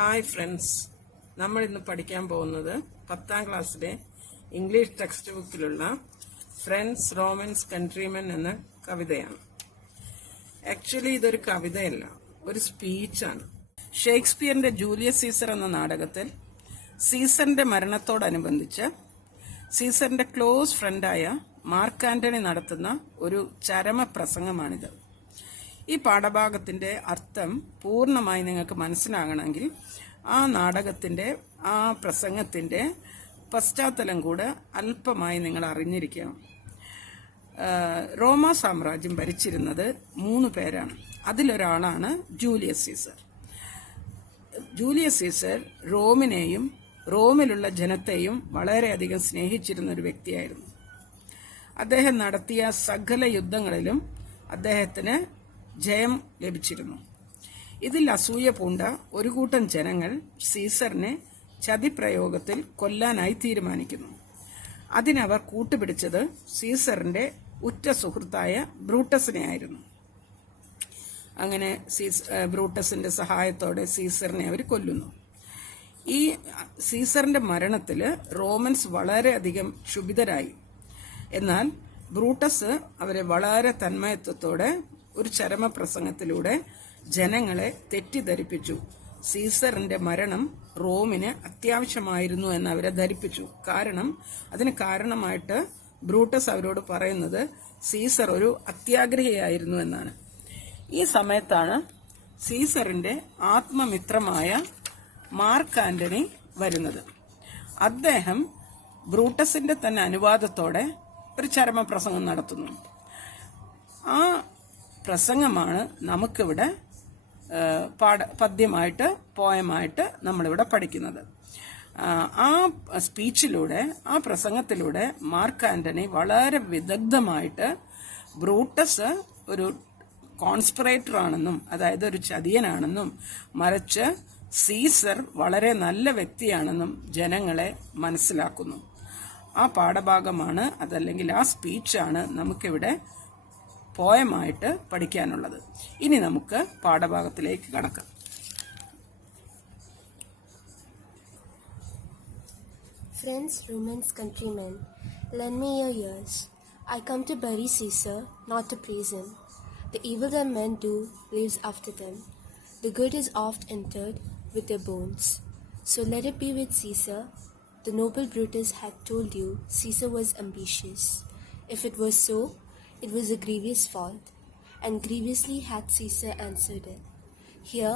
Hi friends, നമ്മൾ ഇന്ന് പഠിക്കാൻ പോകുന്നത് 10ാം ക്ലാസ്സിലെ ഇംഗ്ലീഷ് ടെക്സ്റ്റ് ബുക്കിലുള്ള ഫ്രണ്ട്സ് റോമൻസ് കൺട്രിമെൻ എന്ന കവിതയാണ്. ആക്ച്വലി ഇതൊരു കവിതയല്ല, ഒരു സ്പീച്ചാണ്. ഷേക്സ്പിയറിന്റെ ജൂലിയസ് സീസർ എന്ന നാടകത്തിൽ സീസറിന്റെ മരണത്തോടനുബന്ധിച്ച് സീസറിന്റെ ക്ലോസ് ഫ്രണ്ടായ മാർക്ക് ആന്റണി നടത്തുന്ന ഒരു ചരമ പ്രസംഗമാണിത്. ഈ പാഠഭാഗത്തിന്റെ അർത്ഥം പൂർണ്ണമായി നിങ്ങൾക്ക് മനസ്സിലാകണമെങ്കിൽ ആ നാടകത്തിന്റെ ആ പ്രസംഗത്തിന്റെ പശ്ചാത്തലം കൂടെ അല്പമായി നിങ്ങൾ അറിഞ്ഞിരിക്കണം. റോമ സാമ്രാജ്യം ഭരിച്ചിരുന്നത് 3 പേരാണ്. അതിലൊരാളാണ് ജൂലിയസ് സീസർ. ജൂലിയസ് സീസർ റോമിനെയും റോമിലുള്ള ജനത്തെയും വളരെയധികം സ്നേഹിച്ചിരുന്ന ഒരു വ്യക്തിയായിരുന്നു. അദ്ദേഹം നടത്തിയ സകല യുദ്ധങ്ങളിലും അദ്ദേഹത്തിന് ജയം ലഭിച്ചിരുന്നു. ഇതിൽ അസൂയ പൂണ്ട ഒരു കൂട്ടം ജനങ്ങൾ സീസറിനെ ചതിപ്രയോഗത്തിൽ കൊല്ലാനായി തീരുമാനിക്കുന്നു. അതിനവർ കൂട്ടുപിടിച്ചത് സീസറിന്റെ ഉറ്റ സുഹൃത്തായ ബ്രൂട്ടസിനെ ആയിരുന്നു. അങ്ങനെ ബ്രൂട്ടസിന്റെ സഹായത്തോടെ സീസറിനെ അവർ കൊല്ലുന്നു. ഈ സീസറിന്റെ മരണത്തിൽ റോമൻസ് വളരെയധികം ക്ഷുഭിതരായി. എന്നാൽ ബ്രൂട്ടസ് അവരെ വളരെ തന്മയത്വത്തോടെ ഒരു ചരമപ്രസംഗത്തിലൂടെ ജനങ്ങളെ തെറ്റിദ്ധരിപ്പിച്ചു. സീസറിന്റെ മരണം റോമിന് അത്യാവശ്യമായിരുന്നു എന്ന് അവരെ ധരിപ്പിച്ചു. അതിന് കാരണമായിട്ട് ബ്രൂട്ടസ് അവരോട് പറയുന്നത് സീസർ ഒരു അത്യാഗ്രഹിയായിരുന്നു എന്നാണ്. ഈ സമയത്താണ് സീസറിന്റെ ആത്മമിത്രമായ മാർക്ക് ആന്റണി വരുന്നത്. അദ്ദേഹം ബ്രൂട്ടസിന്റെ തന്നെ അനുവാദത്തോടെ ഒരു ചരമപ്രസംഗം നടത്തുന്നു. ആ പ്രസംഗമാണ് നമുക്കിവിടെ പദ്യമായിട്ട് പോയമായിട്ട് നമ്മളിവിടെ പഠിക്കുന്നത്. ആ സ്പീച്ചിലൂടെ, ആ പ്രസംഗത്തിലൂടെ മാർക്ക് ആന്റണി വളരെ വിദഗ്ധമായിട്ട് ബ്രൂട്ടസ് ഒരു കോൺസ്പിറേറ്റർ ആണെന്നും, അതായത് ഒരു ചതിയനാണെന്നും, മറിച്ച് സീസർ വളരെ നല്ല വ്യക്തിയാണെന്നും ജനങ്ങളെ മനസ്സിലാക്കുന്നു. ആ പാഠഭാഗമാണ്, അതല്ലെങ്കിൽ ആ സ്പീച്ചാണ് നമുക്കിവിടെ പോയമായിട്ട് പഠിക്കാനുള്ളത്. ഇനി നമുക്ക് പാഠഭാഗത്തിലേക്ക് കടക്കാം. Friends, Romans, countrymen, lend me your ears. I come to bury Caesar, not to praise him. The evil that men do lives after them. The good is oft interred with their bones. So let it be with Caesar. The noble Brutus had told you Caesar was ambitious. If it was so, it was a grievous fault, and grievously had Caesar answered it. Here,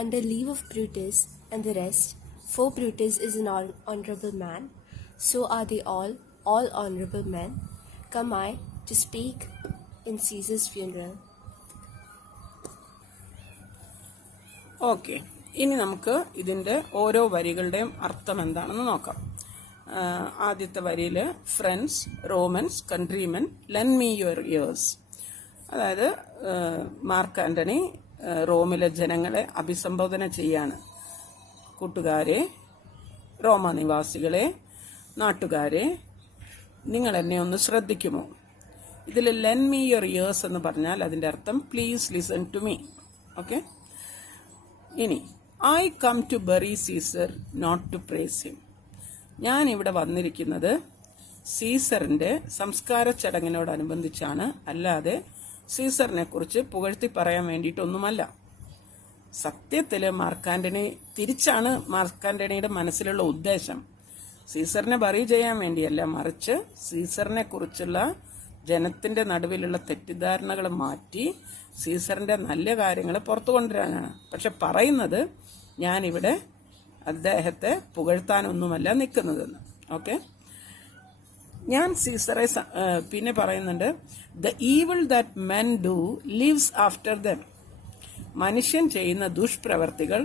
under leave of Brutus and the rest, for Brutus is an honorable man, so are they all honorable men, come I to speak in Caesar's funeral. Okay, ഇനി നമുക്ക് ഇതിന്റെ ഓരോ വരികളുടെയും അർത്ഥം എന്താണെന്ന് നോക്കാം. ആദ്യത്തെ വരിയിൽ friends Romans countrymen lend me your ears, അതായത് മാർക്ക് ആന്റണി റോമിലെ ജനങ്ങളെ അഭിസംബോധന ചെയ്യാണ്. കൂട്ടുകാരെ, റോമ നിവാസികളെ, നാട്ടുകാരെ, നിങ്ങൾ എന്നെ ഒന്ന് ശ്രദ്ധിക്കുമോ? ഇതിൽ ലെൻ മീ യുവർ ഇയേഴ്സ് എന്ന് പറഞ്ഞാൽ അതിന്റെ അർത്ഥം please listen to me. Okay, ഇനി I come to bury Caesar not to praise him. ഞാൻ ഇവിടെ വന്നിരിക്കുന്നത് സീസറിന്റെ സംസ്കാര ചടങ്ങിനോടനുബന്ധിച്ചാണ്, അല്ലാതെ സീസറിനെ കുറിച്ച് പുകഴ്ത്തി പറയാൻ വേണ്ടിയിട്ടൊന്നുമല്ല. സത്യത്തില് തിരിച്ചാണ് മാർക്ക് ആന്റണിയുടെ മനസ്സിലുള്ള ഉദ്ദേശം. സീസറിനെ ബറി ചെയ്യാൻ വേണ്ടിയല്ല, മറിച്ച് സീസറിനെ കുറിച്ചുള്ള ജനത്തിന്റെ നടുവിലുള്ള തെറ്റിദ്ധാരണകൾ മാറ്റി സീസറിന്റെ നല്ല കാര്യങ്ങൾ പുറത്തു കൊണ്ടുവരാനാണ്. പക്ഷെ പറയുന്നത് ഞാനിവിടെ അദ്ദേഹത്തെ പുകഴ്ത്താനൊന്നുമല്ല നിൽക്കുന്നതെന്ന്. ഓക്കെ, ഞാൻ സീസറെ പിന്നെ പറയുന്നുണ്ട്, the evil that men do lives after them. മനുഷ്യൻ ചെയ്യുന്ന ദുഷ്പ്രവർത്തികൾ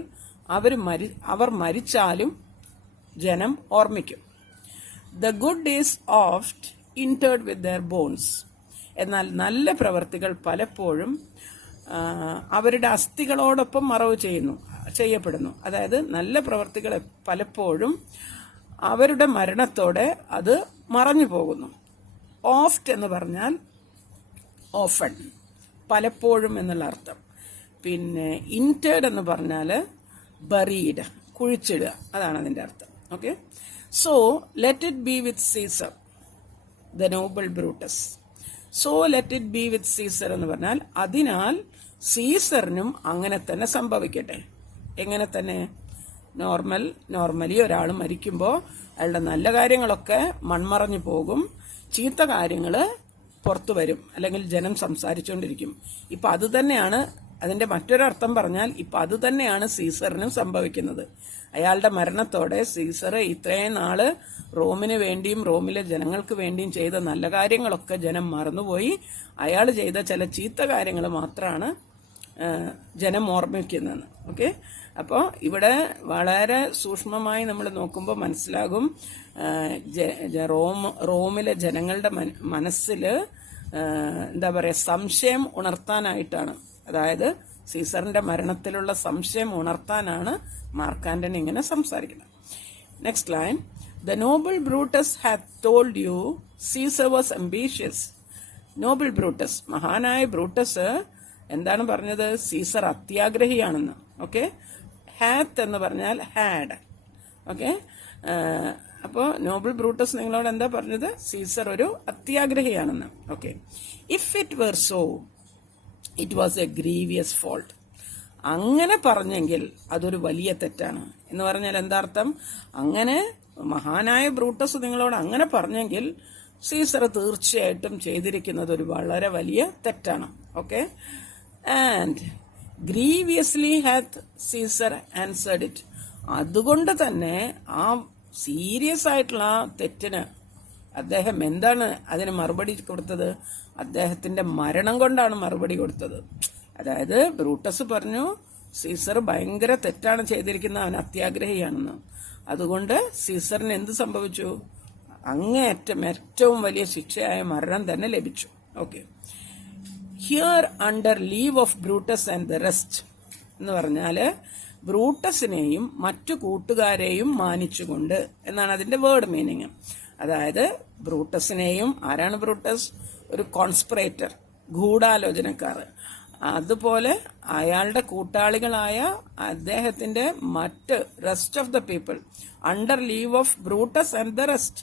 അവർ മരിച്ചാലും ജനം ഓർമ്മിക്കും. The good is oft interred with their bones. എന്നാൽ നല്ല പ്രവർത്തികൾ പലപ്പോഴും അവരുടെ അസ്ഥികളോടൊപ്പം മറവ് ചെയ്യപ്പെടുന്നു. അതായത് നല്ല പ്രവർത്തികൾ പലപ്പോഴും അവരുടെ മരണത്തോടെ അത് മറഞ്ഞു പോകുന്നു. ഓഫ്റ്റ് എന്ന് പറഞ്ഞാൽ ഓഫൺ, പലപ്പോഴും എന്നുള്ള അർത്ഥം. പിന്നെ ഇന്റേർഡ് എന്ന് പറഞ്ഞാൽ ബറീഡ്, കുഴിച്ചിടുക, അതാണ് അതിന്റെ അർത്ഥം. Okay, so let it be with Caesar the noble Brutus. So let it be with Caesar എന്ന് പറഞ്ഞാൽ അതിനാൽ സീസറിനും അങ്ങനെ തന്നെ സംഭവിക്കട്ടെ. എങ്ങനെ തന്നെ? നോർമലി ഒരാൾ മരിക്കുമ്പോൾ അയാളുടെ നല്ല കാര്യങ്ങളൊക്കെ മൺമറഞ്ഞു പോകും, ചീത്ത കാര്യങ്ങള് പുറത്തു വരും, അല്ലെങ്കിൽ ജനം സംസാരിച്ചുകൊണ്ടിരിക്കും. ഇപ്പൊ അത് തന്നെയാണ് അതിന്റെ മറ്റൊരർത്ഥം പറഞ്ഞാൽ, ഇപ്പൊ അത് തന്നെയാണ് സീസറിനും സംഭവിക്കുന്നത്. അയാളുടെ മരണത്തോടെ സീസർ ഇത്രയും നാള് റോമിന് വേണ്ടിയും റോമിലെ ജനങ്ങൾക്ക് വേണ്ടിയും ചെയ്ത നല്ല കാര്യങ്ങളൊക്കെ ജനം മറന്നുപോയി. അയാൾ ചെയ്ത ചില ചീത്ത കാര്യങ്ങൾ മാത്രമാണ് ജനം ഓർമ്മിക്കുന്നത്. ഓക്കെ, അപ്പോൾ ഇവിടെ വളരെ സൂക്ഷ്മമായി നമ്മൾ നോക്കുമ്പോൾ മനസ്സിലാകും, റോമിലെ ജനങ്ങളുടെ മനസ്സിൽ എന്താ പറയുക, സംശയം ഉണർത്താനായിട്ടാണ്, അതായത് സീസറിന്റെ മരണത്തിലുള്ള സംശയം ഉണർത്താനാണ് മാർക്ക് ആന്റണി ഇങ്ങനെ സംസാരിക്കുന്നത്. Next line, the noble Brutus had told you Caesar was ambitious. Noble Brutus, മഹാനായ ബ്രൂട്ടസ് എന്താണ് പറഞ്ഞത്? സീസർ അത്യാഗ്രഹിയാണെന്ന്. ഓക്കെ, ഹാത്ത് എന്ന് പറഞ്ഞാൽ ഹാഡ്. ഓക്കെ, അപ്പോൾ നോബിൾ ബ്രൂട്ടസ് നിങ്ങളോട് എന്താ പറഞ്ഞത്? സീസർ ഒരു അത്യാഗ്രഹിയാണെന്ന്. Okay, if it were so it was a grievous fault. അങ്ങനെ പറഞ്ഞെങ്കിൽ അതൊരു വലിയ തെറ്റാണ്. എന്ന് പറഞ്ഞാൽ എന്താർത്ഥം? അങ്ങനെ മഹാനായ ബ്രൂട്ടസ് നിങ്ങളോട് അങ്ങനെ പറഞ്ഞെങ്കിൽ സീസർ തീർച്ചയായിട്ടും ചെയ്തിരിക്കുന്നത് ഒരു വളരെ വലിയ തെറ്റാണ്. Okay, and grievously hath Caesar answered it. അതുകൊണ്ട് തന്നെ ആ സീരിയസ് ആയിട്ടുള്ള ആ തെറ്റിന് അദ്ദേഹം എന്താണ് അതിന് മറുപടി കൊടുത്തത്? അദ്ദേഹത്തിന്റെ മരണം കൊണ്ടാണ് മറുപടി കൊടുത്തത്. അതായത് ബ്രൂട്ടസ് പറഞ്ഞു സീസർ ഭയങ്കര തെറ്റാണ് ചെയ്തിരിക്കുന്നത്, അവൻ അത്യാഗ്രഹിയാണെന്ന്. അതുകൊണ്ട് സീസറിന് എന്ത് സംഭവിച്ചു? അങ്ങേയറ്റം ഏറ്റവും വലിയ ശിക്ഷയായ മരണം തന്നെ ലഭിച്ചു. Okay, here under leave of Brutus and the rest എന്ന് പറഞ്ഞാല് ബ്രൂട്ടസിനെയും മറ്റു കൂട്ടുകാരെയും മാനിച്ചുകൊണ്ട് എന്നാണ് അതിന്റെ വേർഡ് മീനിങ്. അതായത് ബ്രൂട്ടസിനെയും, ആരാണ് ബ്രൂട്ടസ്? ഒരു കോൺസ്പിറേറ്റർ, ഗൂഢാലോചനക്കാർ. അതുപോലെ അയാളുടെ കൂട്ടാളികളായ അദ്ദേഹത്തിന്റെ മറ്റ് rest of the people, under leave of Brutus and the rest,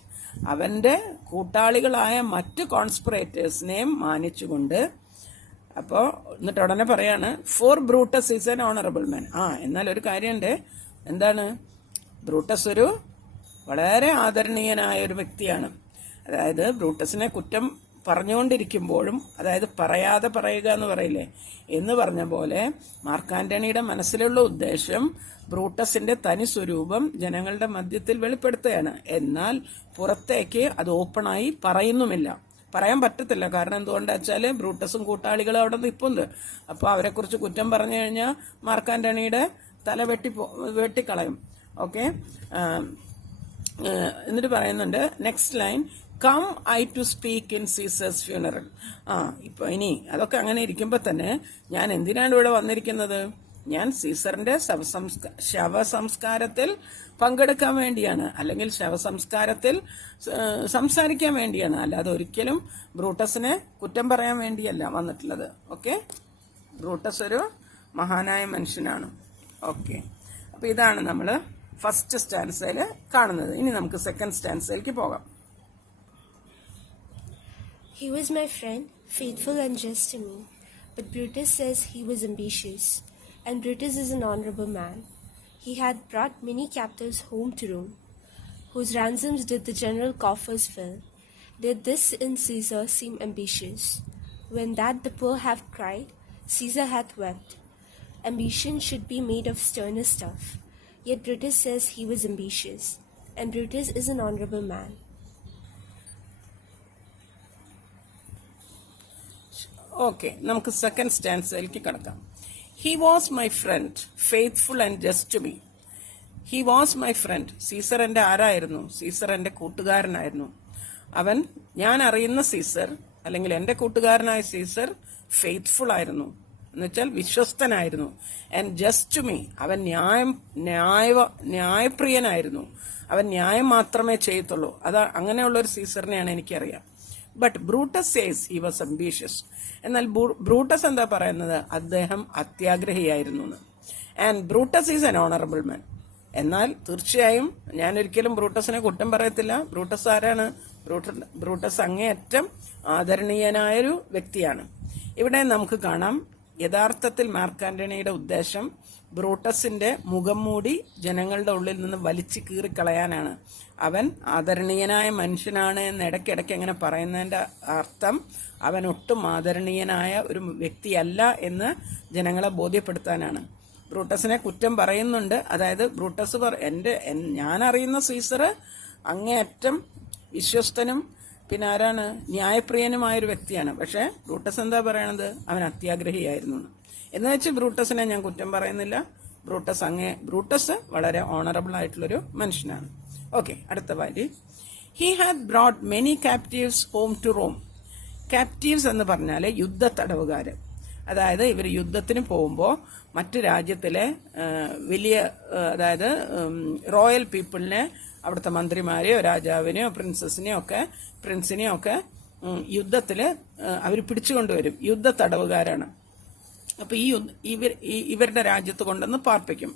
അവന്റെ കൂട്ടാളികളായ മറ്റ് കോൺസ്പിറേറ്റേഴ്സിനെയും മാനിച്ചുകൊണ്ട്. അപ്പോ എന്നിട്ട് ഉടനെ പറയാണ്, for Brutus is an honourable man. എന്നാൽ ഒരു കാര്യമുണ്ട്, എന്താണ്? ബ്രൂട്ടസ് ഒരു വളരെ ആദരണീയനായ ഒരു വ്യക്തിയാണ്. അതായത് ബ്രൂട്ടസിനെ കുറ്റം പറഞ്ഞുകൊണ്ടിരിക്കുമ്പോഴും, അതായത് പറയാതെ പറയുക എന്ന് പറയില്ലേ, എന്ന് പറഞ്ഞ പോലെ മാർക്ക് ആന്റണിയുടെ മനസ്സിലുള്ള ഉദ്ദേശം ബ്രൂട്ടസിന്റെ തനി സ്വരൂപം ജനങ്ങളുടെ മധ്യത്തിൽ വെളിപ്പെടുത്തുകയാണ്. എന്നാൽ പുറത്തേക്ക് അത് ഓപ്പണായി പറയുന്നുമില്ല, പറയാൻ പറ്റത്തില്ല. കാരണം എന്തുകൊണ്ടാ വെച്ചാല് ബ്രൂട്ടസും കൂട്ടാളികളും അവിടെ നിൽപ്പുണ്ട്. അപ്പൊ അവരെ കുറിച്ച് കുറ്റം പറഞ്ഞു കഴിഞ്ഞാൽ മാർക്ക് ആന്റണിയുടെ തല വെട്ടിക്കളയും. ഓക്കെ, എന്നിട്ട് പറയുന്നുണ്ട് next line, come I to speak in Caesar's funeral. ഇപ്പൊ ഇനി അതൊക്കെ അങ്ങനെ ഇരിക്കുമ്പോ തന്നെ ഞാൻ എന്തിനാണ് ഇവിടെ വന്നിരിക്കുന്നത്? ഞാൻ സീസറിന്റെ ശവസംസ്കാരത്തിൽ പങ്കെടുക്കാൻ വേണ്ടിയാണ്, അല്ലെങ്കിൽ ശവസംസ്കാരത്തിൽ സംസാരിക്കാൻ വേണ്ടിയാണ്, അല്ലാതെ ഒരിക്കലും ബ്രൂട്ടസിനെ കുറ്റം പറയാൻ വേണ്ടിയല്ല വന്നിട്ടുള്ളത്. ഓക്കെ, ബ്രൂട്ടസ് ഒരു മഹാനായ മനുഷ്യനാണ്. ഓക്കെ, അപ്പൊ ഇതാണ് നമ്മൾ ഫസ്റ്റ് സ്റ്റാൻസയിൽ കാണുന്നത്. ഇനി നമുക്ക് സെക്കൻഡ് സ്റ്റാൻസയിലേക്ക് പോകാം. He was my friend, faithful and just to me, but Brutus says he was ambitious, and Brutus is an honorable man. He had brought many captives home to Rome, whose ransoms did the general coffers fill. Did this in Caesar seem ambitious? When that the poor have cried, Caesar hath wept. Ambition should be made of sterner stuff. Yet Brutus says he was ambitious, and Brutus is an honorable man. Okay, നമുക്ക് second സ്റ്റാൻസയിലേക്ക് കടക്കാം. He was my friend, faithful and just to me. He was my friend. Caesar എന്റെ ആരായിരുന്നു? Caesar എന്റെ കൂട്ടുകാരനായിരുന്നു. അവൻ, ഞാൻ അറിയുന്ന Caesar, അല്ലെങ്കിൽ എന്റെ കൂട്ടുകാരനായ സീസർ ഫെയ്ത്ത്ഫുൾ ആയിരുന്നു, എന്നുവെച്ചാൽ വിശ്വസ്തനായിരുന്നു. ആൻഡ് ജസ്റ്റ് ടു മീ, അവൻ ന്യായപ്രിയനായിരുന്നു. അവൻ ന്യായം മാത്രമേ ചെയ്യത്തുള്ളൂ. അങ്ങനെയുള്ള ഒരു സീസറിനെയാണ് എനിക്കറിയാം. But Brutus says he was ambitious. എന്നാൽ ബ്രൂട്ടസ് എന്താ പറയുന്നത്? അദ്ദേഹം അത്യാഗ്രഹിയായിരുന്നു. And Brutus is an honourable man. എന്നാൽ തീർച്ചയായും ഞാൻ ഒരിക്കലും ബ്രൂട്ടസിനെ കുറ്റം പറയത്തില്ല. ബ്രൂട്ടസ് ആരാണ്? ബ്രൂട്ടസ് അങ്ങേയറ്റം ആദരണീയനായൊരു വ്യക്തിയാണ്. ഇവിടെ നമുക്ക് കാണാം, യഥാർത്ഥത്തിൽ മാർക്ക് ആന്റണിയുടെ ഉദ്ദേശം ബ്രൂട്ടസിന്റെ മുഖം മൂടി ജനങ്ങളുടെ ഉള്ളിൽ നിന്ന് വലിച്ചു കീറിക്കളയാനാണ്. അവൻ ആദരണീയനായ മനുഷ്യനാണ് എന്ന് ഇടയ്ക്കിടയ്ക്ക് അങ്ങനെ പറയുന്നതിന്റെ അർത്ഥം അവൻ ഒട്ടും ആദരണീയനായ ഒരു വ്യക്തിയല്ല എന്ന് ജനങ്ങളെ ബോധ്യപ്പെടുത്താനാണ്. ബ്രൂട്ടസിനെ കുറ്റം പറയുന്നുണ്ട്. അതായത് ബ്രൂട്ടസ് ഞാൻ അറിയുന്ന സീസർ അങ്ങേയറ്റം വിശ്വസ്തനും പിന്നെ ആരാണ്, ന്യായപ്രിയനുമായൊരു വ്യക്തിയാണ്. പക്ഷെ ബ്രൂട്ടസ് എന്താ പറയണത്? അവൻ അത്യാഗ്രഹിയായിരുന്നു എന്ന് വെച്ച് ബ്രൂട്ടസിനെ ഞാൻ കുറ്റം പറയുന്നില്ല. ബ്രൂട്ടസ് വളരെ ഓണറബിൾ ആയിട്ടുള്ളൊരു മനുഷ്യനാണ്. ഓക്കെ, അടുത്ത വാരി. He had brought many captives home to Rome. Captives എന്ന് പറഞ്ഞാൽ യുദ്ധ തടവുകാര്. അതായത് ഇവർ യുദ്ധത്തിന് പോകുമ്പോൾ മറ്റു രാജ്യത്തിലെ വലിയ അതായത് റോയൽ പീപ്പിളിനെ, അവിടുത്തെ മന്ത്രിമാരെയോ രാജാവിനെയോ പ്രിൻസിനെയോ ഒക്കെ യുദ്ധത്തിൽ അവർ പിടിച്ചുകൊണ്ടുവരും. യുദ്ധ തടവുകാരാണ്. അപ്പൊ ഇവരുടെ രാജ്യത്ത് കൊണ്ടുവന്ന് പാർപ്പിക്കും.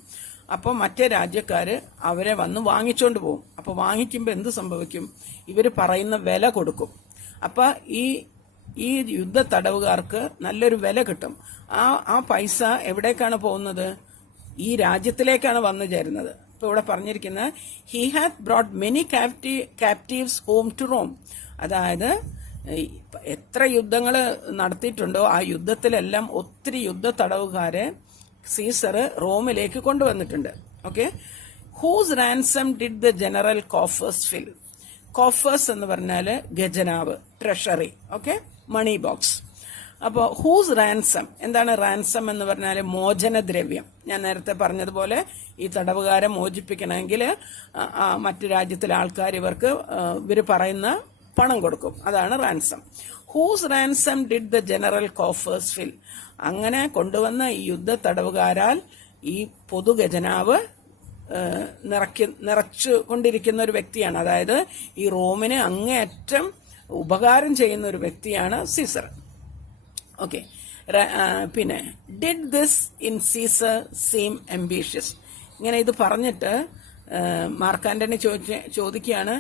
അപ്പോൾ മറ്റേ രാജ്യക്കാര് അവരെ വന്ന് വാങ്ങിച്ചോണ്ട് പോകും. അപ്പൊ വാങ്ങിക്കുമ്പോൾ എന്ത് സംഭവിക്കും? ഇവർ പറയുന്ന വില കൊടുക്കും. അപ്പൊ ഈ യുദ്ധ തടവുകാർക്ക് നല്ലൊരു വില കിട്ടും. ആ പൈസ എവിടേക്കാണ് പോകുന്നത്? ഈ രാജ്യത്തിലേക്കാണ് വന്നു ചേരുന്നത്. ഇപ്പൊ ഇവിടെ പറഞ്ഞിരിക്കുന്നത് he had brought many captives home to Rome. അതായത് എത്ര യുദ്ധങ്ങൾ നടത്തിയിട്ടുണ്ടോ ആ യുദ്ധത്തിലെല്ലാം ഒത്തിരി യുദ്ധ തടവുകാരെ സീസർ റോമിലേക്ക് കൊണ്ടുവന്നിട്ടുണ്ട്. Okay, whose ransom did the general coffers fill. Coffers എന്ന് പറഞ്ഞാല് ഖജനാവ്, ട്രഷറി, ഓക്കെ, മണി ബോക്സ്. അപ്പോൾ ഹൂസ് റാൻസം, എന്താണ് റാൻസം എന്ന് പറഞ്ഞാൽ? മോചനദ്രവ്യം. ഞാൻ നേരത്തെ പറഞ്ഞതുപോലെ ഈ തടവുകാരെ മോചിപ്പിക്കണമെങ്കിൽ മറ്റു രാജ്യത്തിലെ ആൾക്കാർ ഇവർ പറയുന്ന പണം കൊടുക്കും. അതാണ് ransom. Whose ransom did the general coffers fill. അങ്ങനെ കൊണ്ടുവന്ന ഈ യുദ്ധ തടവുകാരാൽ ഈ പൊതു ഖജനാവ് നിറച്ചു കൊണ്ടിരിക്കുന്ന ഒരു വ്യക്തിയാണ്. അതായത് ഈ റോമിന് അങ്ങേയറ്റം ഉപകാരം ചെയ്യുന്ന ഒരു വ്യക്തിയാണ് സീസർ. ഓക്കെ, പിന്നെ did this in Caesar seem ambitious. ഇങ്ങനെ ഇത് പറഞ്ഞിട്ട് മാർക്ക് ആന്റണി ചോദിക്കുകയാണ്,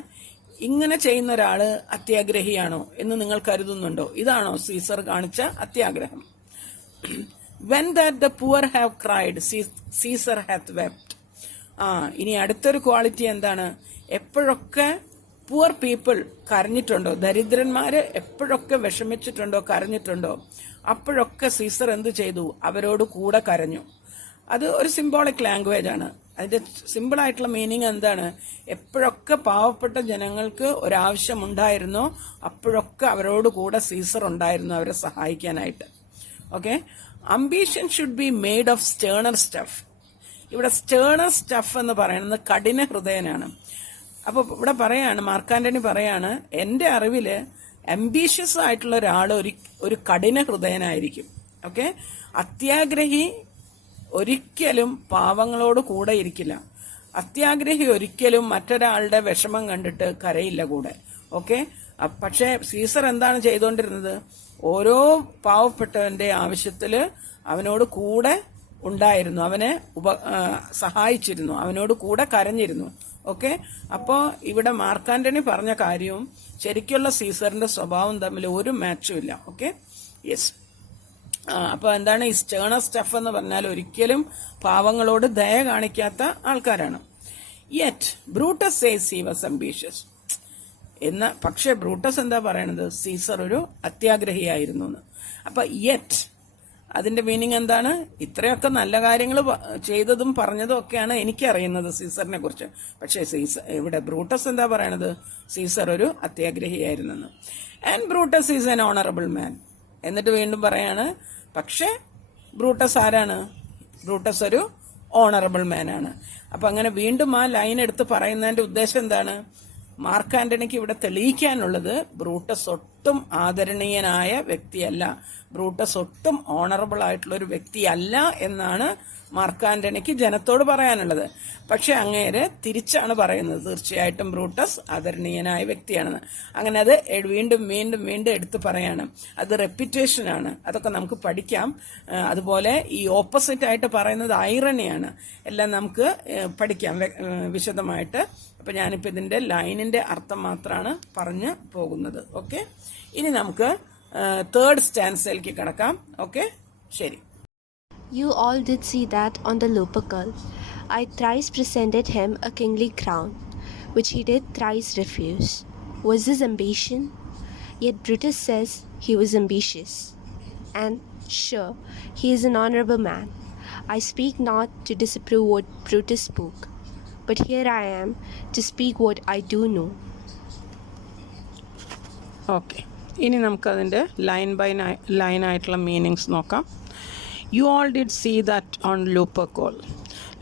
ഇങ്ങനെ ചെയ്യുന്ന ഒരാള് അത്യാഗ്രഹിയാണോ എന്ന് നിങ്ങൾ കരുതുന്നുണ്ടോ? ഇതാണോ സീസർ കാണിച്ച അത്യാഗ്രഹം? When that the poor have cried Caesar hath wept. ഇനി അടുത്തൊരു ക്വാളിറ്റി എന്താണ്? എപ്പോഴൊക്കെ പുവർ പീപ്പിൾ കരഞ്ഞിട്ടുണ്ടോ, ദരിദ്രന്മാര് എപ്പോഴൊക്കെ വിഷമിച്ചിട്ടുണ്ടോ, കരഞ്ഞിട്ടുണ്ടോ, അപ്പോഴൊക്കെ സീസർ എന്ത് ചെയ്തു? അവരോട് കൂടെ കരഞ്ഞു. അത് ഒരു സിംബോളിക് ലാംഗ്വേജ് ആണ്. അതിന്റെ സിമ്പിൾ ആയിട്ടുള്ള മീനിങ് എന്താണ്? എപ്പോഴൊക്കെ പാവപ്പെട്ട ജനങ്ങൾക്ക് ഒരാവശ്യം ഉണ്ടായിരുന്നോ അപ്പോഴൊക്കെ അവരോട് കൂടെ സീസർ ഉണ്ടായിരുന്നു അവരെ സഹായിക്കാനായിട്ട്. Okay, ambition should be made of sterner stuff. ഇവിടെ സ്റ്റേണർ സ്റ്റഫ് എന്ന് പറയുന്നത് കഠിന ഹൃദയനാണ്. അപ്പൊ ഇവിടെ പറയാണ്, മാർക്ക് ആന്റണി പറയാണ്, എന്റെ അറിവില് അംബീഷ്യസ് ആയിട്ടുള്ള ഒരാൾ ഒരു കഠിന ഹൃദയനായിരിക്കും. ഓക്കെ, അത്യാഗ്രഹി ഒരിക്കലും പാവങ്ങളോട് കൂടെ ഇരിക്കില്ല. അത്യാഗ്രഹി ഒരിക്കലും മറ്റൊരാളുടെ വിഷമം കണ്ടിട്ട് കരയില്ല കൂടെ. ഓക്കെ, പക്ഷെ സീസർ എന്താണ് ചെയ്തുകൊണ്ടിരുന്നത്? ഓരോ പാവപ്പെട്ടവന്റെ ആവശ്യത്തില് അവനോട് കൂടെ ഉണ്ടായിരുന്നു, അവനെ സഹായിച്ചിരുന്നു, അവനോട് കൂടെ കരഞ്ഞിരുന്നു. ഓക്കെ, അപ്പോ ഇവിടെ മാർക്ക് ആന്റണി പറഞ്ഞ കാര്യവും ശരിക്കുള്ള സീസറിന്റെ സ്വഭാവം തമ്മിൽ ഒരു മാച്ചും ഇല്ല. Okay, yes. അപ്പൊ എന്താണ് ഈ സ്റ്റേണർ സ്റ്റഫ് എന്ന് പറഞ്ഞാൽ? ഒരിക്കലും പാവങ്ങളോട് ദയ കാണിക്കാത്ത ആൾക്കാരാണ്. Yet Brutus says he was ambitious. പക്ഷെ ബ്രൂട്ടസ് എന്താ പറയണത്? സീസർ ഒരു അത്യാഗ്രഹിയായിരുന്നു എന്ന്. അപ്പൊ യെറ്റ് അതിന്റെ മീനിങ് എന്താണ്? ഇത്രയൊക്കെ നല്ല കാര്യങ്ങൾ ചെയ്തതും പറഞ്ഞതും ഒക്കെയാണ് എനിക്കറിയുന്നത് സീസറിനെ കുറിച്ച്. പക്ഷേ ഇവിടെ ബ്രൂട്ടസ് എന്താ പറയണത്? സീസർ ഒരു അത്യാഗ്രഹിയായിരുന്നെന്ന്. And Brutus is an honourable man. എന്നിട്ട് വീണ്ടും പറയാണ്, പക്ഷെ ബ്രൂട്ടസ് ആരാണ്? ബ്രൂട്ടസ് ഒരു ഓണറബിൾ മാൻ ആണ്. അപ്പൊ അങ്ങനെ വീണ്ടും ആ ലൈൻ എടുത്ത് പറയുന്നതിന്റെ ഉദ്ദേശം എന്താണ്? മാർക്ക് ആന്റണിക്ക് ഇവിടെ തെളിയിക്കാനുള്ളത് ബ്രൂട്ടസ് ഒട്ടും ആദരണീയനായ വ്യക്തിയല്ല, ബ്രൂട്ടസ് ഒട്ടും ഓണറബിൾ ആയിട്ടുള്ള ഒരു വ്യക്തിയല്ല എന്നാണ് മാർക്ക് ആന്റണിക്ക് ജനത്തോട് പറയാനുള്ളത്. പക്ഷെ അങ്ങേര് തിരിച്ചാണ് പറയുന്നത്, തീർച്ചയായിട്ടും ബ്രൂട്ടസ് ആദരണീയനായ വ്യക്തിയാണെന്ന്. അങ്ങനെ അത് വീണ്ടും വീണ്ടും വീണ്ടും എടുത്തു പറയാണ്. അത് റെപ്പിറ്റേഷനാണ്, അതൊക്കെ നമുക്ക് പഠിക്കാം. അതുപോലെ ഈ ഓപ്പോസിറ്റ് ആയിട്ട് പറയുന്നത് ഐറണിയാണ്. എല്ലാം നമുക്ക് പഠിക്കാം വിശദമായിട്ട്. അപ്പം ഞാനിപ്പോൾ ഇതിൻ്റെ ലൈനിൻ്റെ അർത്ഥം മാത്രമാണ് പറഞ്ഞു പോകുന്നത്. ഓക്കെ, ഇനി നമുക്ക് തേർഡ് സ്റ്റാൻസയിലേക്ക് കിടക്കാം. ഓക്കെ, ശരി. You all did see that on the Lupercal. I thrice presented him a kingly crown, which he did thrice refuse. Was this ambition? Yet Brutus says he was ambitious. And sure, he is an honorable man. I speak not to disapprove what Brutus spoke, but here I am to speak what I do know. Okay, ഇനി നമുക്കതിൻ്റെ line by line ആയിട്ടുള്ള meanings നോക്കാം. You all did see that on Lupercal.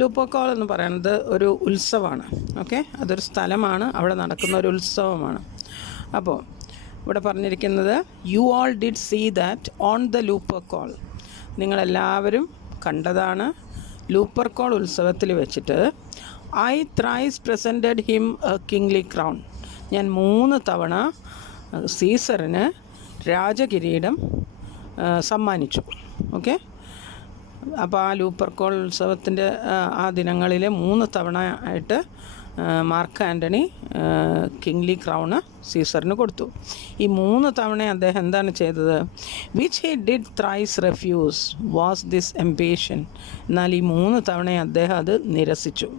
Lupercal എന്ന് പറയുന്നത് ഒരു ഉത്സവമാണ്. Okay, അതൊരു സ്ഥലമാണ്, അവിടെ നടക്കുന്ന ഒരു ഉത്സവമാണ്. അപ്പോൾ ഇവിടെ പറഞ്ഞിരിക്കുന്നത് you all did see that on the Lupercal. നിങ്ങളെല്ലാവരും കണ്ടതാണ് ലൂപ്പർകോൾ ഉത്സവത്തിൽ വെച്ചിട്ട്. I thrice presented him a kingly crown. ഞാൻ 3 തവണ സീസറിന് രാജകിരീടം സമ്മാനിച്ചു. ഓക്കെ, അപ്പോൾ ആ ലൂപ്പർകോൾ ഉത്സവത്തിൻ്റെ ആ ദിനങ്ങളിൽ 3 തവണ ആയിട്ട് മാർക്ക് ആൻ്റണി കിങ്ലി ക്രൗണ് സീസറിന് കൊടുത്തു. ഈ 3 തവണ അദ്ദേഹം എന്താണ് ചെയ്തത്? Which he did thrice refuse was this ambition. എന്നാൽ ഈ 3 തവണ അദ്ദേഹം അത് നിരസിച്ചു.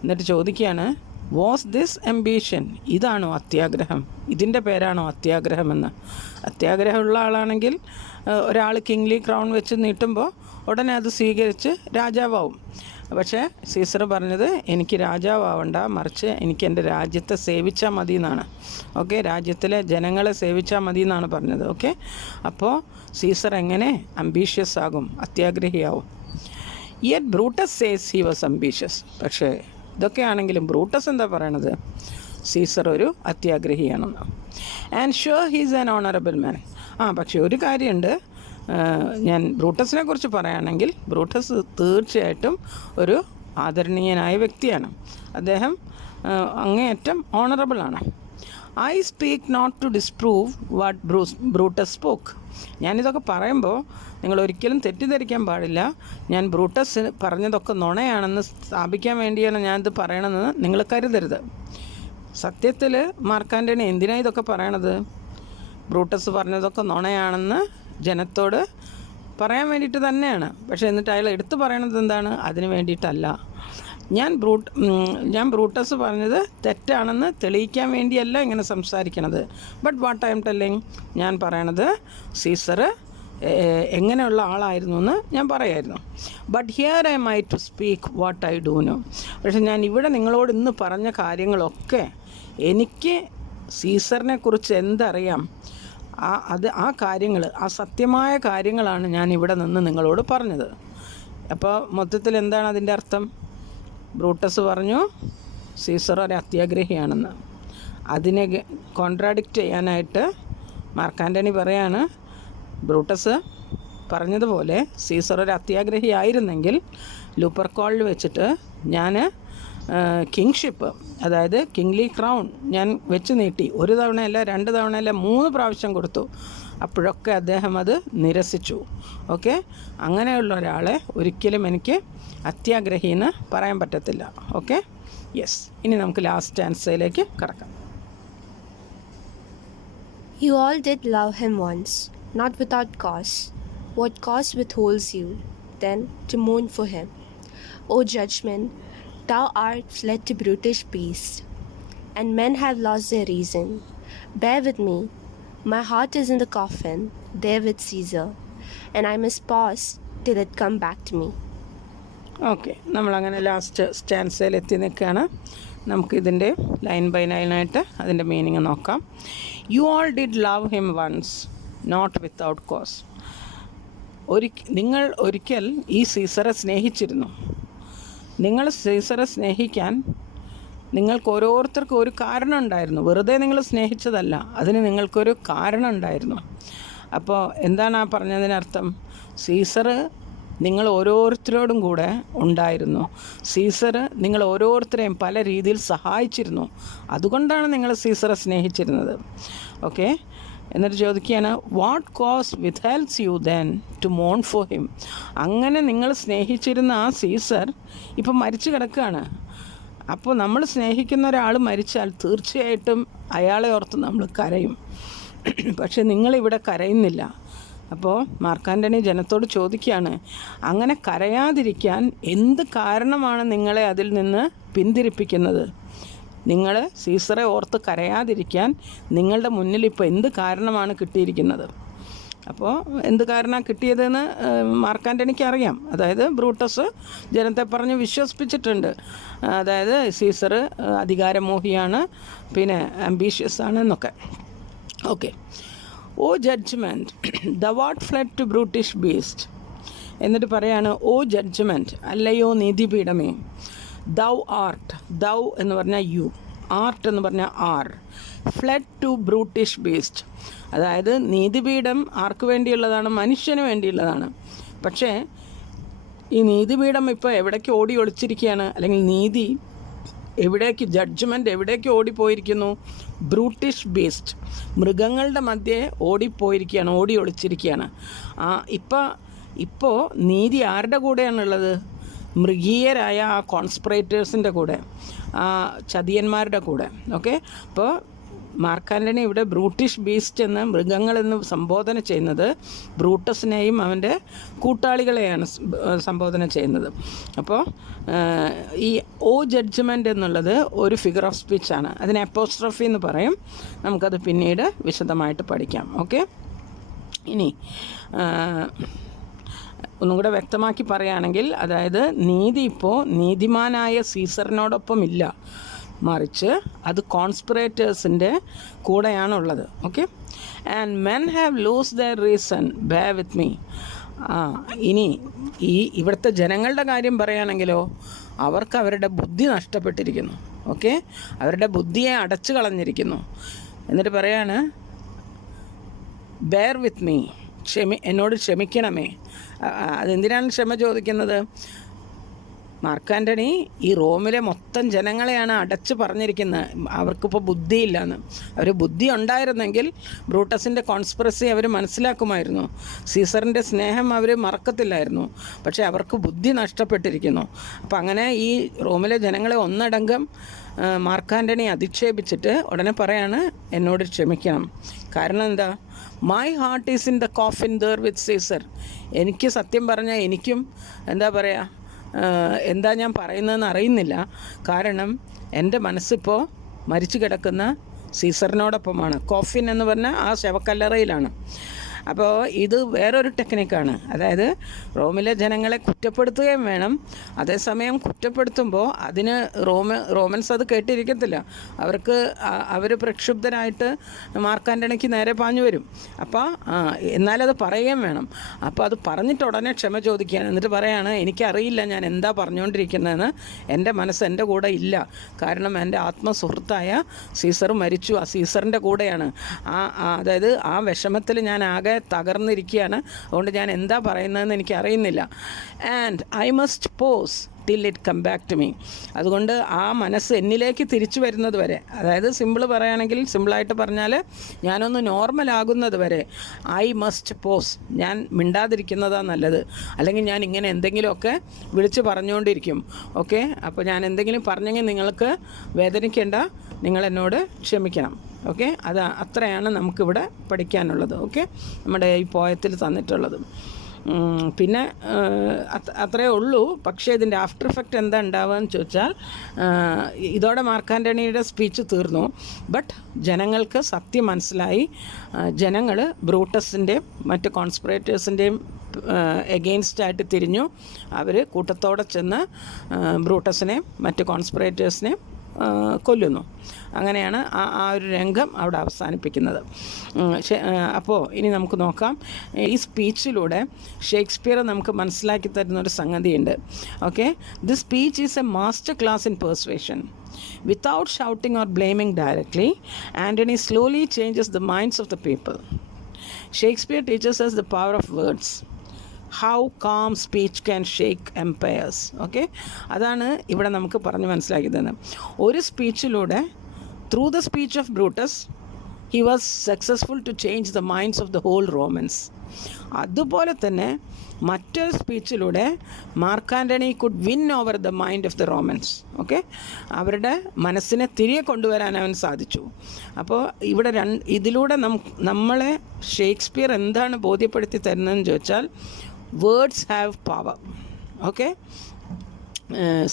എന്നിട്ട് ചോദിക്കുകയാണ്, വാസ് ദിസ് എംബീഷൻ, ഇതാണോ അത്യാഗ്രഹം? ഇതിൻ്റെ പേരാണോ അത്യാഗ്രഹമെന്ന്? അത്യാഗ്രഹമുള്ള ആളാണെങ്കിൽ ഒരാൾ കിങ്ലി ക്രൗൺ വെച്ച് നീട്ടുമ്പോൾ ഉടനെ അത് സ്വീകരിച്ച് രാജാവാവും. പക്ഷേ സീസർ പറഞ്ഞത് എനിക്ക് രാജാവാവണ്ട, മറിച്ച് എനിക്ക് എൻ്റെ രാജ്യത്തെ സേവിച്ചാൽ മതി എന്നാണ്. ഓക്കെ, രാജ്യത്തിലെ ജനങ്ങളെ സേവിച്ചാൽ മതി എന്നാണ് പറഞ്ഞത്. ഓക്കെ, അപ്പോൾ സീസർ എങ്ങനെ അംബീഷ്യസ് ആകും, അത്യാഗ്രഹിയാവും? Yet Brutus says he was ambitious. പക്ഷേ ഇതൊക്കെയാണെങ്കിലും ബ്രൂട്ടസ് എന്താ പറയണത്? സീസർ ഒരു അത്യാഗ്രഹിയാണെന്ന്. And sure he's an honourable man. പക്ഷേ ഒരു കാര്യമുണ്ട്, ഞാൻ ബ്രൂട്ടസിനെ കുറിച്ച് പറയുകയാണെങ്കിൽ ബ്രൂട്ടസ് തീർച്ചയായിട്ടും ഒരു ആദരണീയനായ വ്യക്തിയാണ്. അദ്ദേഹം അങ്ങേയറ്റം ഓണറബിളാണ്. I speak not to disprove what Brutus spoke. ഞാനിതൊക്കെ പറയുമ്പോൾ നിങ്ങൾ ഒരിക്കലും തെറ്റിദ്ധരിക്കാൻ പാടില്ല. ഞാൻ ബ്രൂട്ടസ് പറഞ്ഞതൊക്കെ നുണയാണെന്ന് സ്ഥാപിക്കാൻ വേണ്ടിയാണ് ഞാനിത് പറയണമെന്ന് നിങ്ങൾ കരുതരുത്. സത്യത്തിൽ മാർക്ക് ആൻ്റണി എന്തിനാണ് ഇതൊക്കെ പറയണത്? ബ്രൂട്ടസ് പറഞ്ഞതൊക്കെ നുണയാണെന്ന് ജനത്തോട് പറയാൻ വേണ്ടിയിട്ട് തന്നെയാണ്. പക്ഷേ എന്നിട്ട് അയാൾ എടുത്തു പറയണത് എന്താണ്? അതിന് വേണ്ടിയിട്ടല്ല. ഞാൻ ബ്രൂട്ടസ് പറഞ്ഞത് തെറ്റാണെന്ന് തെളിയിക്കാൻ വേണ്ടിയല്ല ഇങ്ങനെ സംസാരിക്കണത്. But what I am telling, ഞാൻ പറയണത് സീസർ എങ്ങനെയുള്ള ആളായിരുന്നു എന്ന് ഞാൻ പറയായിരുന്നു. But here I my to speak what I do know. പക്ഷെ ഞാൻ ഇവിടെ നിങ്ങളോട് ഇന്ന് പറഞ്ഞ കാര്യങ്ങളൊക്കെ എനിക്ക് സീസറിനെ കുറിച്ച് എന്തറിയാം, ആ കാര്യങ്ങൾ, ആ സത്യമായ കാര്യങ്ങളാണ് ഞാൻ ഇവിടെ നിന്ന് നിങ്ങളോട് പറഞ്ഞത്. അപ്പോൾ മൊത്തത്തിൽ എന്താണ് അതിൻ്റെ അർത്ഥം? ബ്രൂട്ടസ് പറഞ്ഞു സീസർ ഒരു അത്യാഗ്രഹിയാണെന്ന്. അതിനെ കോൺട്രാഡിക്റ്റ് ചെയ്യാനായിട്ട് മാർക്ക് ആൻ്റണി പറയാണ്, ബ്രൂട്ടസ് പറഞ്ഞതുപോലെ സീസർ ഒരു അത്യാഗ്രഹി ആയിരുന്നെങ്കിൽ ലൂപ്പർകോളിൽ വെച്ചിട്ട് ഞാൻ കിങ്ഷിപ്പ്, അതായത് കിങ്ലി ക്രൗൺ ഞാൻ വെച്ച് നീട്ടി. 1 തവണയല്ല, 2 തവണയല്ല, 3 പ്രാവശ്യം കൊടുത്തു. അപ്പോഴൊക്കെ അദ്ദേഹം അത് നിരസിച്ചു. ഓക്കെ, അങ്ങനെയുള്ള ഒരാളെ ഒരിക്കലും എനിക്ക് അത്യാഗ്രഹി എന്ന് പറയാൻ പറ്റത്തില്ല. Okay, yes. ഇനി നമുക്ക് ലാസ്റ്റ് ആൻസറിലേക്ക് കടക്കാം. You all did love him once, not without cause. What cause withholds you, then, to mourn for him? O judgment, thou art fled to brutish beasts, and men have lost their reason. Bear with me, my heart is in the coffin, there with Caesar, and I must pause till it come back to me. Okay, നമ്മളങ്ങനെ last സ്റ്റാൻസയിൽ എത്തി നിൽക്കുകയാണ്. നമുക്കിതിൻ്റെ line by ലൈനായിട്ട് അതിൻ്റെ meaning നോക്കാം. You all did love him once, not without cause. നിങ്ങൾ ഒരിക്കൽ ഈ സീസറെ സ്നേഹിച്ചിരുന്നു. നിങ്ങൾ സീസറെ സ്നേഹിക്കാൻ നിങ്ങൾക്ക് ഓരോരുത്തർക്കും ഒരു കാരണം ഉണ്ടായിരുന്നു. വെറുതെ നിങ്ങൾ സ്നേഹിച്ചതല്ല, അതിന് നിങ്ങൾക്കൊരു കാരണം ഉണ്ടായിരുന്നു. അപ്പോൾ എന്താണ് ആ പറഞ്ഞതിനർത്ഥം? സീസർ നിങ്ങൾ ഓരോരുത്തരോടും കൂടെ ഉണ്ടായിരുന്നു. സീസർ നിങ്ങൾ ഓരോരുത്തരെയും പല രീതിയിൽ സഹായിച്ചിരുന്നു. അതുകൊണ്ടാണ് നിങ്ങൾ സീസറെ സ്നേഹിച്ചിരുന്നത്. ഓക്കെ, എന്നിട്ട് ചോദിക്കുകയാണ്, what cause withholds you then to മോൺ ഫോർ ഹിം? അങ്ങനെ നിങ്ങൾ സ്നേഹിച്ചിരുന്ന ആ സീസർ ഇപ്പം മരിച്ചു കിടക്കുകയാണ്. അപ്പോൾ നമ്മൾ സ്നേഹിക്കുന്ന ഒരാൾ മരിച്ചാൽ തീർച്ചയായിട്ടും അയാളെ ഓർത്ത് നമ്മൾ കരയും. പക്ഷെ നിങ്ങളിവിടെ കരയുന്നില്ല. അപ്പോൾ മാർക്ക് ആൻ്റണി ജനത്തോട് ചോദിക്കുകയാണ്, അങ്ങനെ കരയാതിരിക്കാൻ എന്ത് കാരണമാണ് നിങ്ങളെ അതിൽ നിന്ന് പിന്തിരിപ്പിക്കുന്നത്? നിങ്ങൾ സീസറെ ഓർത്ത് കരയാതിരിക്കാൻ നിങ്ങളുടെ മുന്നിൽ ഇപ്പോൾ എന്ത് കാരണമാണ് കിട്ടിയിരിക്കുന്നത്? അപ്പോൾ എന്ത് കാരണമാണ് കിട്ടിയതെന്ന് മാർക്ക് ആൻ്റണിക്ക് അറിയാം. അതായത് ബ്രൂട്ടസ് ജനത്തെ പറഞ്ഞ് വിശ്വസിപ്പിച്ചിട്ടുണ്ട്. അതായത് സീസർ അധികാരമോഹിയാണ്, പിന്നെ ആംബീഷ്യസ് ആണ് എന്നൊക്കെ. Okay, oh judgment thou art fled to brutish beast. എന്നിട്ട് പറയാണ്, ഓ ജഡ്ജ്മെൻറ്റ്, അല്ലയോ നീതിപീഠമേ, ദൗ ആർട്ട്, ദൗ എന്ന് പറഞ്ഞാൽ യു, ആർട്ട് എന്ന് പറഞ്ഞാൽ R, flood to brutish beast. അതായത് നീതിപീഠം ആർക്ക് വേണ്ടിയുള്ളതാണ്? മനുഷ്യന് വേണ്ടിയുള്ളതാണ്. പക്ഷേ ഈ നീതിപീഠം ഇപ്പോൾ എവിടേക്ക് ഓടി ഒളിച്ചിരിക്കുകയാണ്? അല്ലെങ്കിൽ നീതി എവിടേക്ക്, ജഡ്ജ്മെൻറ്റ് എവിടേക്ക് ഓടിപ്പോയിരിക്കുന്നു? ബ്രൂട്ടിഷ് ബീസ്റ്റ്, മൃഗങ്ങളുടെ മധ്യേ ഓടിപ്പോയിരിക്കുകയാണ്, ഓടി ഒളിച്ചിരിക്കുകയാണ്. ഇപ്പോൾ നീതി ആരുടെ കൂടെയാണുള്ളത്? മൃഗീയരായ ആ കോൺസ്പിറേറ്റേഴ്സിൻ്റെ കൂടെ, ആ ചതിയന്മാരുടെ കൂടെ. ഓക്കെ, അപ്പോൾ മാർക്ക് ആൻ്റണി ഇവിടെ ബ്രൂട്ടിഷ് ബീസ്റ്റ് എന്ന്, മൃഗങ്ങളെന്ന് സംബോധന ചെയ്യുന്നത് ബ്രൂട്ടസിനെയും അവൻ്റെ കൂട്ടാളികളെയാണ് സംബോധന ചെയ്യുന്നത്. അപ്പോൾ ഈ ഓ ജഡ്ജ്മെൻ്റ് എന്നുള്ളത് ഒരു ഫിഗർ ഓഫ് സ്പീച്ചാണ്. അതിന് അപ്പോസ്ട്രോഫി എന്ന് പറയും. നമുക്കത് പിന്നീട് വിശദമായിട്ട് പഠിക്കാം. ഓക്കെ, ഇനി ഒന്നും കൂടെ വ്യക്തമാക്കി പറയുകയാണെങ്കിൽ, അതായത് നീതി ഇപ്പോൾ നീതിമാനായ സീസറിനോടൊപ്പം ഇല്ല, മറിച്ച് അത് കോൺസ്പിറേറ്റേഴ്സിൻ്റെ കൂടെയാണുള്ളത്. Okay, and men have lose their reason, bear with me. ഇനി ഇവിടുത്തെ ജനങ്ങളുടെ കാര്യം പറയുകയാണെങ്കിലോ, അവർക്ക് അവരുടെ ബുദ്ധി നഷ്ടപ്പെട്ടിരിക്കുന്നു. ഓക്കെ, അവരുടെ ബുദ്ധിയെ അടച്ചു കളഞ്ഞിരിക്കുന്നു. എന്നിട്ട് പറയാണ്, ബെയർ വിത്ത് മീ, എന്നോട് ക്ഷമിക്കണമേ. അതെന്തിനാണ് ക്ഷമ ചോദിക്കുന്നത്? മാർക്ക് ആൻ്റണി ഈ റോമിലെ മൊത്തം ജനങ്ങളെയാണ് അടച്ചു പറഞ്ഞിരിക്കുന്നത്. അവർക്കിപ്പോൾ ബുദ്ധിയില്ലാന്ന്. അവർ ബുദ്ധി ഉണ്ടായിരുന്നെങ്കിൽ ബ്രൂട്ടസിൻ്റെ കോൺസ്പിറസി അവർ മനസ്സിലാക്കുമായിരുന്നു, സീസറിൻ്റെ സ്നേഹം അവർ മറക്കത്തില്ലായിരുന്നു. പക്ഷേ അവർക്ക് ബുദ്ധി നഷ്ടപ്പെട്ടിരിക്കുന്നു. അപ്പോൾ അങ്ങനെ ഈ റോമിലെ ജനങ്ങളെ ഒന്നടങ്കം മാർക്ക് ആൻ്റണി അധിക്ഷേപിച്ചിട്ട് ഉടനെ പറയാണ്, എന്നോട് ക്ഷമിക്കണം. കാരണം എന്താ? My heart is in the coffin there with Caesar. എനിക്ക് സത്യം പറഞ്ഞാൽ എനിക്കും എന്താ പറയുക, എന്താ ഞാൻ പറയുന്നതെന്ന് അറിയുന്നില്ല. കാരണം എൻ്റെ മനസ്സിപ്പോൾ മരിച്ചു കിടക്കുന്ന സീസറിനോടൊപ്പമാണ്. കോഫിൻ എന്ന് പറഞ്ഞാൽ ആ ശവക്കല്ലറയിലാണ്. അപ്പോൾ ഇത് വേറൊരു ടെക്നിക്കാണ്. അതായത് റോമിലെ ജനങ്ങളെ കുറ്റപ്പെടുത്തുകയും വേണം, അതേസമയം കുറ്റപ്പെടുത്തുമ്പോൾ അതിന് റോമൻസ് അത് കേട്ടിരിക്കത്തില്ല. അവർ പ്രക്ഷുബ്ധരായിട്ട് മാർക്ക് ആൻ്റണിക്ക് നേരെ പാഞ്ഞു വരും. അപ്പോൾ എന്നാലത് പറയുകയും വേണം. അപ്പോൾ അത് പറഞ്ഞിട്ട് ഉടനെ ക്ഷമ ചോദിക്കുകയാണ്. എന്നിട്ട് പറയാണ്, എനിക്കറിയില്ല ഞാൻ എന്താ പറഞ്ഞുകൊണ്ടിരിക്കുന്നതെന്ന്, എൻ്റെ മനസ്സ് എൻ്റെ കൂടെ ഇല്ല. കാരണം എൻ്റെ ആത്മസുഹൃത്തായ സീസർ മരിച്ചു, ആ സീസറിൻ്റെ കൂടെയാണ്. അതായത് ആ വിഷമത്തിൽ ഞാൻ ആകെ തകർന്നിരിക്കുകയാണ്. അതുകൊണ്ട് ഞാൻ എന്താ പറയുന്നതെന്ന് എനിക്കറിയുന്നില്ല. And I must pause till it come back to me. അതുകൊണ്ട് ആ മനസ്സ് എന്നിലേക്ക് തിരിച്ചു വരുന്നത് വരെ, അതായത് സിമ്പിളായിട്ട് പറഞ്ഞാൽ ഞാനൊന്ന് നോർമലാകുന്നത് വരെ ഐ മസ്റ്റ് പോസ്, ഞാൻ മിണ്ടാതിരിക്കുന്നതാണ് നല്ലത്. അല്ലെങ്കിൽ ഞാൻ ഇങ്ങനെ എന്തെങ്കിലുമൊക്കെ വിളിച്ച് പറഞ്ഞുകൊണ്ടിരിക്കും. ഓക്കെ, അപ്പോൾ ഞാൻ എന്തെങ്കിലും പറഞ്ഞെങ്കിൽ നിങ്ങൾക്ക് വേദനിക്കേണ്ട, നിങ്ങളെന്നോട് ക്ഷമിക്കണം. ഓക്കെ, അത്രയാണ് നമുക്കിവിടെ പഠിക്കാനുള്ളത്. ഓക്കെ, നമ്മുടെ ഈ പോയത്തിൽ തന്നിട്ടുള്ളത്. പിന്നെ അത്രയേ ഉള്ളൂ. പക്ഷേ ഇതിൻ്റെ ആഫ്റ്റർ എഫക്റ്റ് എന്താ ഉണ്ടാവുകയെന്ന് ചോദിച്ചാൽ, ഇതോടെ മാർക്ക് ആൻ്റണിയുടെ സ്പീച്ച് തീർന്നു. ബട്ട് ജനങ്ങൾക്ക് സത്യം മനസ്സിലായി. ജനങ്ങൾ ബ്രൂട്ടസിൻ്റെയും മറ്റ് കോൺസ്പിറേറ്റേഴ്സിൻ്റെയും എഗെയിൻസ്റ്റായിട്ട് തിരിഞ്ഞു. അവർ കൂട്ടത്തോടെ ചെന്ന് ബ്രൂട്ടസിനെയും മറ്റ് കോൺസ്പിറേറ്റേഴ്സിനെയും കൊല്ലുന്നു. അങ്ങനെയാണ് ആ ഒരു രംഗം അവിടെ അവസാനിപ്പിക്കുന്നത്. അപ്പോൾ ഇനി നമുക്ക് നോക്കാം, ഈ സ്പീച്ചിലൂടെ ഷേക്സ്പിയർ നമുക്ക് മനസ്സിലാക്കി തരുന്നൊരു സംഗതിയുണ്ട്. Okay, this speech is a masterclass in persuasion. Without shouting or blaming directly, Antony slowly changes the minds of the people. Shakespeare teaches us the power of words. How calm speech can shake empires. Okay, അതാണ് ഇവിടെ നമുക്ക് പറഞ്ഞ് മനസ്സിലാക്കി തന്നത്. ഒരു സ്പീച്ചിലൂടെ through the speech of Brutus he was successful to change the minds of the whole Romans. അതുപോലെ തന്നെ മറ്റൊരു സ്പീച്ചിലൂടെ Mark Antony could win over the mind of the Romans. Okay, അവരുടെ മനസ്സിനെ തിരികെ കൊണ്ടുവരാൻ അവൻ സാധിച്ചു. അപ്പോൾ ഇവിടെ ഇതിലൂടെ നമ്മളെ ഷേക്സ്പിയർ എന്താണ് ബോധ്യപ്പെടുത്തി തരുന്നതെന്ന് ചോദിച്ചാൽ, വേർഡ്സ് ഹാവ് പവർ. ഓക്കെ,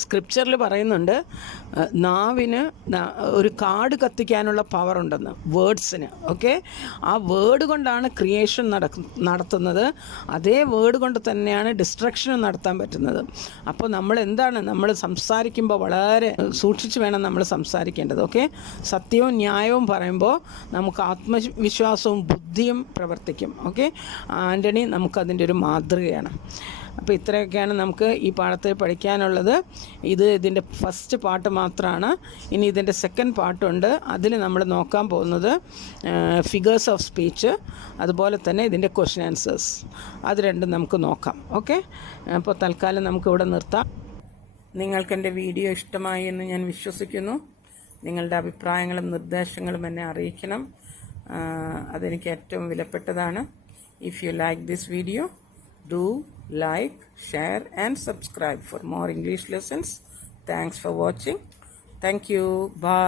സ്ക്രിപ്ചറിൽ പറയുന്നുണ്ട് നാവിന് ഒരു കാട് കത്തിക്കാനുള്ള പവർ ഉണ്ടെന്ന്, വേർഡ്സിന്. ഓക്കെ, ആ വേർഡ് കൊണ്ടാണ് ക്രിയേഷൻ നടത്തുന്നത്, അതേ വേർഡ് കൊണ്ട് തന്നെയാണ് ഡിസ്ട്രക്ഷനും നടത്താൻ പറ്റുന്നത്. അപ്പോൾ നമ്മൾ സംസാരിക്കുമ്പോൾ വളരെ സൂക്ഷിച്ച് വേണം നമ്മൾ സംസാരിക്കേണ്ടത്. ഓക്കെ, സത്യവും ന്യായവും പറയുമ്പോൾ നമുക്ക് ആത്മവിശ്വാസവും ബുദ്ധിയും പ്രവർത്തിക്കും. ഓക്കെ, ആൻ്റണി നമുക്കതിൻ്റെ ഒരു മാതൃകയാണ്. അപ്പോൾ ഇത്രയൊക്കെയാണ് നമുക്ക് ഈ പാഠത്തിൽ പഠിക്കാനുള്ളത്. ഇതിൻ്റെ ഫസ്റ്റ് പാർട്ട് മാത്രമാണ്. ഇനി ഇതിൻ്റെ സെക്കൻഡ് പാർട്ടുണ്ട്. അതിൽ നമ്മൾ നോക്കാൻ പോകുന്നത് ഫിഗേഴ്സ് ഓഫ് സ്പീച്ച്, അതുപോലെ തന്നെ ഇതിൻ്റെ ക്വസ്റ്റ്യൻ ആൻസേഴ്സ്. അത് രണ്ടും നമുക്ക് നോക്കാം. ഓക്കെ, അപ്പോൾ തൽക്കാലം നമുക്കിവിടെ നിർത്താം. നിങ്ങൾക്ക് എൻ്റെ വീഡിയോ ഇഷ്ടമായി എന്ന് ഞാൻ വിശ്വസിക്കുന്നു. നിങ്ങളുടെ അഭിപ്രായങ്ങളും നിർദ്ദേശങ്ങളും എന്നെ അറിയിക്കണം. അതെനിക്ക് ഏറ്റവും വിലപ്പെട്ടതാണ്. If you like this video, do like, share and subscribe for more English lessons. Thanks for watching. Thank you. Bye.